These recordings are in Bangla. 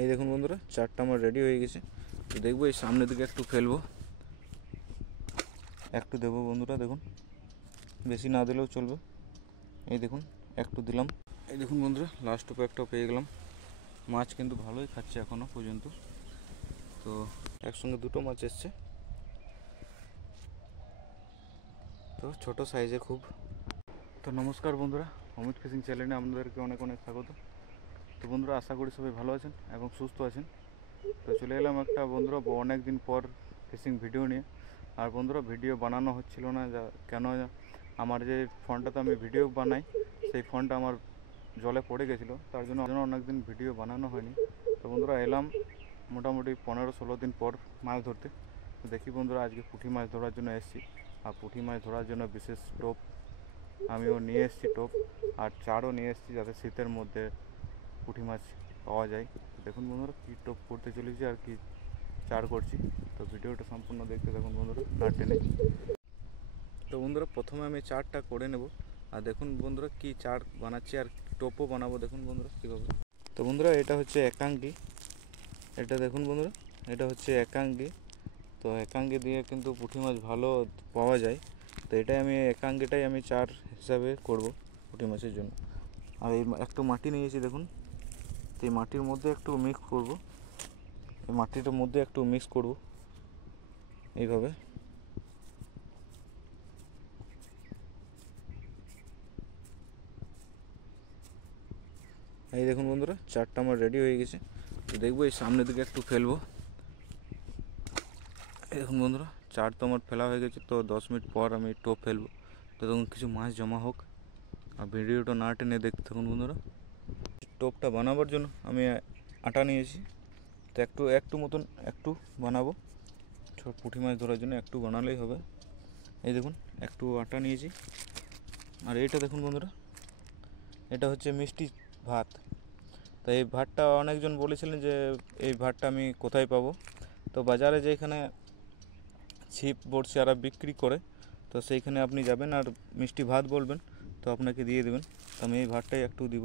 এই দেখুন বন্ধুরা, চারটা আমার রেডি হয়ে গেছে। তো দেখবো এই সামনের দিকে একটু ফেলবো, একটু দেবো বন্ধুরা। দেখুন, বেশি না দিলেও চলবে। এই দেখুন, একটু দিলাম। এই দেখুন বন্ধুরা, লাস্ট টোপে একটাও পেয়ে গেলাম। মাছ কিন্তু ভালোই খাচ্ছে এখনও পর্যন্ত। তো একসঙ্গে দুটো মাছ এসছে, তো ছোট সাইজে খুব। তো নমস্কার বন্ধুরা, অমিত ফিশিং চ্যানেলে আপনাদেরকে অনেক অনেক স্বাগত। তো বন্ধুরা, আশা করি সবাই ভালো আছেন এবং সুস্থ আছেন। তো চলে এলাম একটা বন্ধুরা অনেক দিন পর ফিশিং ভিডিও নিয়ে। আর বন্ধুরা, ভিডিও বানানো হচ্ছিল না, কেন আমার যে ফোনটাতে আমি ভিডিও বানাই সেই ফোনটা আমার জলে পড়ে গেছিলো, তার জন্য অনেক দিন ভিডিও বানানো হয়নি। তো বন্ধুরা, এলাম মোটামুটি 15-16 দিন পর মাছ ধরতে। তো দেখি বন্ধুরা, আজকে পুঁটি মাছ ধরার জন্য এসেছি। আর পুঁটি মাছ ধরার জন্য বিশেষ টোপ আমিও নিয়ে এসেছি, টোপ আর চারও নিয়ে এসেছি, যাতে শীতের মধ্যে পুঁটি মাছ পাওয়া যায়। তো দেখুন বন্ধুরা, কী টোপ করতে চলেছি আর কি চার করছি। তো ভিডিওটা সম্পূর্ণ দেখতে দেখুন বন্ধুরা, না টেনে। তো বন্ধুরা, প্রথমে আমি চারটা করে নেব। আর দেখুন বন্ধুরা, কি চার বানাচ্ছি আর টোপও বানাবো, দেখুন বন্ধুরা কীভাবে। তো বন্ধুরা, এটা হচ্ছে একাঙ্গি। এটা দেখুন বন্ধুরা, এটা হচ্ছে একাঙ্গি। তো একাঙ্গি দিয়ে কিন্তু পুঁটি মাছ ভালো পাওয়া যায়। তো এটাই আমি একাঙ্গিটাই আমি চার হিসাবে করব পুঁটি মাছের জন্য। আর এই একটু মাটি নিয়েছি দেখুন। তো এই মাটির মধ্যে একটু মিক্স করব, এই মাটিটার মধ্যে একটু মিক্স করব এইভাবে। এই দেখুন বন্ধুরা, চারটা আমার রেডি হয়ে গেছে। তো দেখবো এই সামনের দিকে একটু ফেলবো। এই দেখুন বন্ধুরা, চার তো আমার ফেলা হয়ে গেছে। তো 10 মিনিট পর আমি টোপ ফেলবো। তো তখন কিছু মাছ জমা হোক, আর ভিডিওটা না টেনে দেখতে থাকুন বন্ধুরা। টোপটা বানাবার জন্য আমি আটা নিয়েছি। তো একটু একটু মতন একটু বানাবো, ছোট পুঁটি মাছ ধরার জন্য একটু বানালেই হবে। এই দেখুন, একটু আটা নিয়েছি। আর এইটা দেখুন বন্ধুরা, এটা হচ্ছে মিষ্টি ভাত। তো এই ভাতটা অনেকজন বলেছিলেন যে এই ভাতটা আমি কোথায় পাবো। তো বাজারে যেখানে ছিপ বড়শি আর বিক্রি করে, তো সেইখানে আপনি যাবেন আর মিষ্টি ভাত বলবেন, তো আপনাকে দিয়ে দেবেন। তো আমি এই ভাতটাই একটু দিব,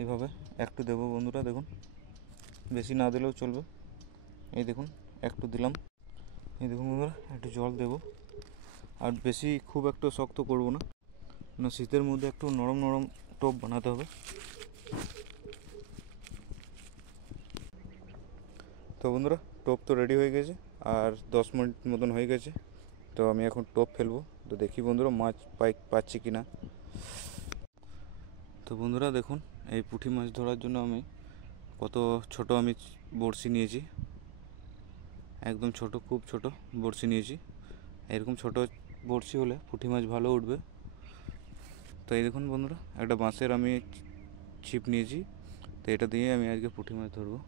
এইভাবে একটু দেবো বন্ধুরা। দেখুন, বেশি না দিলেও চলবে। এই দেখুন, একটু দিলাম। এই দেখুন বন্ধুরা, একটু জল দেবো। আর বেশি খুব একটু শক্ত করব না, না শীতের মধ্যে একটু নরম নরম টোপ বানাতে হবে। তো বন্ধুরা, টোপ তো রেডি হয়ে গেছে, আর 10 মিনিট মতন হয়ে গেছে। তো আমি এখন টোপ ফেলবো। তো দেখি বন্ধুরা মাছ পাচ্ছি কি না। তো বন্ধুরা দেখুন, এই পুঁটি মাছ ধরার জন্য আমি কত ছোট আমি বড়শি নিয়েছি, একদম ছোট, খুব ছোট বড়শি নিয়েছি। এরকম ছোট বড়শি হলে পুঁটি মাছ ভালো উঠবে। তো এই দেখুন বন্ধুরা, একটা বাঁশের আমি ছিপ নিয়েছি। তো এটা দিয়ে আমি আজকে পুঁটি মাছ ধরবো।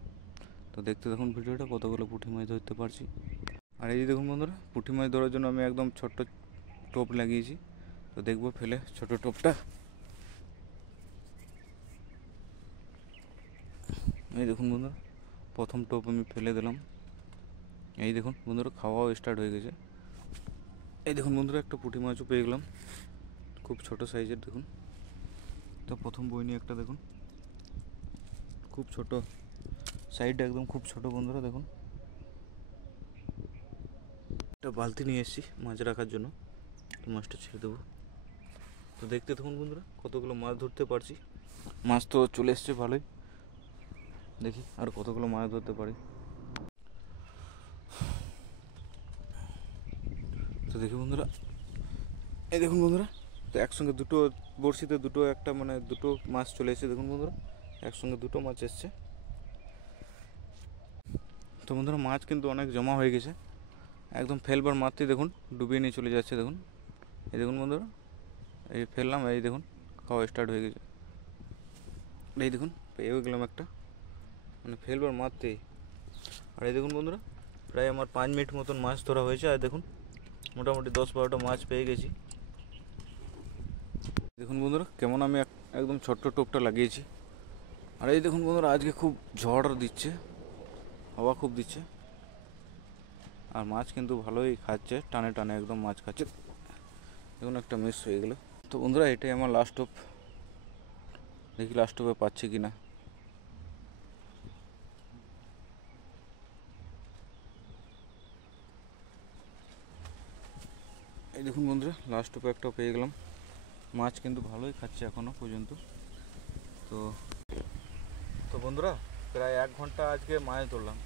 তো দেখতে দেখুন ভিডিওটা, কতগুলো পুঁটি মাছ ধরতে পারছি। আর এই যে দেখুন বন্ধুরা, পুঁটি মাছ ধরার জন্য আমি একদম ছোট্ট টোপ লাগিয়েছি। তো দেখবো ফেলে ছোট টোপটা। এই দেখুন বন্ধুরা, প্রথম টোপ আমি ফেলে দিলাম। এই দেখুন বন্ধুরা, খাওয়াও স্টার্ট হয়ে গেছে। এই দেখুন বন্ধুরা, একটা পুঁটি মাছও পেয়ে গেলাম, খুব ছোট সাইজের দেখুন। তো প্রথম বইনি একটা দেখুন, খুব ছোট সাইডটা, একদম খুব ছোট বন্ধুরা। দেখুন, একটা বালতি নিয়ে এসেছি মাছ রাখার জন্য। তো মাছটা ছেড়ে দেবো। তো দেখতে দেখুন বন্ধুরা, কতগুলো মাছ ধরতে পারছি। মাছ তো চলে এসছে ভালোই। দেখি আর কতগুলো মাছ ধরতে পারি। তো দেখি বন্ধুরা, এই দেখুন বন্ধুরা, তো একসঙ্গে দুটো বড়শিতে দুটো একটা মানে দুটো মাছ চলে এসেছে। দেখুন বন্ধুরা, একসঙ্গে দুটো মাছ এসছে। তো বন্ধুরা, মাছ কিন্তু অনেক জমা হয়ে গেছে। একদম ফেলবার মাত্রই দেখুন ডুবিয়ে নিয়ে চলে যাচ্ছে। দেখুন, এই দেখুন বন্ধুরা, এই ফেললাম, এই দেখুন খাওয়া স্টার্ট হয়ে গেছে। এই দেখুন, পেয়েও গেলাম একটা, মানে ফেলবার মাত্রই। আর এই দেখুন বন্ধুরা, প্রায় আমার 5 মিনিট মতন মাছ ধরা হয়েছে। আর দেখুন, মোটামুটি 10-12টা মাছ পেয়ে গেছি। দেখুন বন্ধুরা, কেমন আমি একদম ছোট্ট টোপটা লাগিয়েছি। আর এই দেখুন বন্ধুরা, আজকে খুব ঝড় দিচ্ছে, হাওয়া খুব দিচ্ছে। আর মাছ কিন্তু ভালোই খাচ্ছে, টানে টানে একদম মাছ খাচ্ছে। দেখুন, একটা মিস হয়ে গেল। তো বন্ধুরা, এটাই আমার লাস্ট টোপ। দেখি লাস্ট টুপে পাচ্ছি কি না। এই দেখুন বন্ধুরা, লাস্ট টুপে একটাও পেয়ে গেলাম। মাছ কিন্তু ভালোই খাচ্ছে এখনও পর্যন্ত। তো তো বন্ধুরা, প্রায় 1 ঘন্টা আজকে মাছ ধরলাম।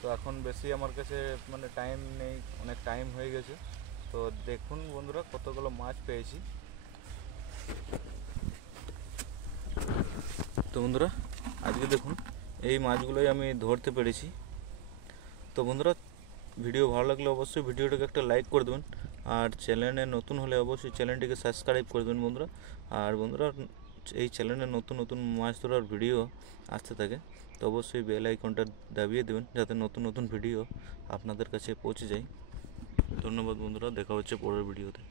তো এখন বেশি আমার কাছে মানে টাইম নেই, অনেক টাইম হয়ে গেছে। তো দেখুন বন্ধুরা, কতগুলো মাছ পেয়েছি। তো বন্ধুরা, আজকে দেখুন এই মাছগুলোই আমি ধরতে পেরেছি। তো বন্ধুরা, ভিডিও ভালো লাগলে অবশ্যই ভিডিওটাকে একটা লাইক করে দেবেন, আর চ্যানেলে নতুন হলে অবশ্যই চ্যানেলটিকে সাবস্ক্রাইব করে দেবেন বন্ধুরা। আর বন্ধুরা, এই চ্যানেলে নতুন নতুন মাছ ধরার ভিডিও আসতে থাকে, তো অবশ্যই বেল আইকনটা দাবিয়ে দেবেন যাতে নতুন নতুন ভিডিও আপনাদের কাছে পৌঁছে যায়। ধন্যবাদ বন্ধুরা, দেখা হচ্ছে পরের ভিডিওতে।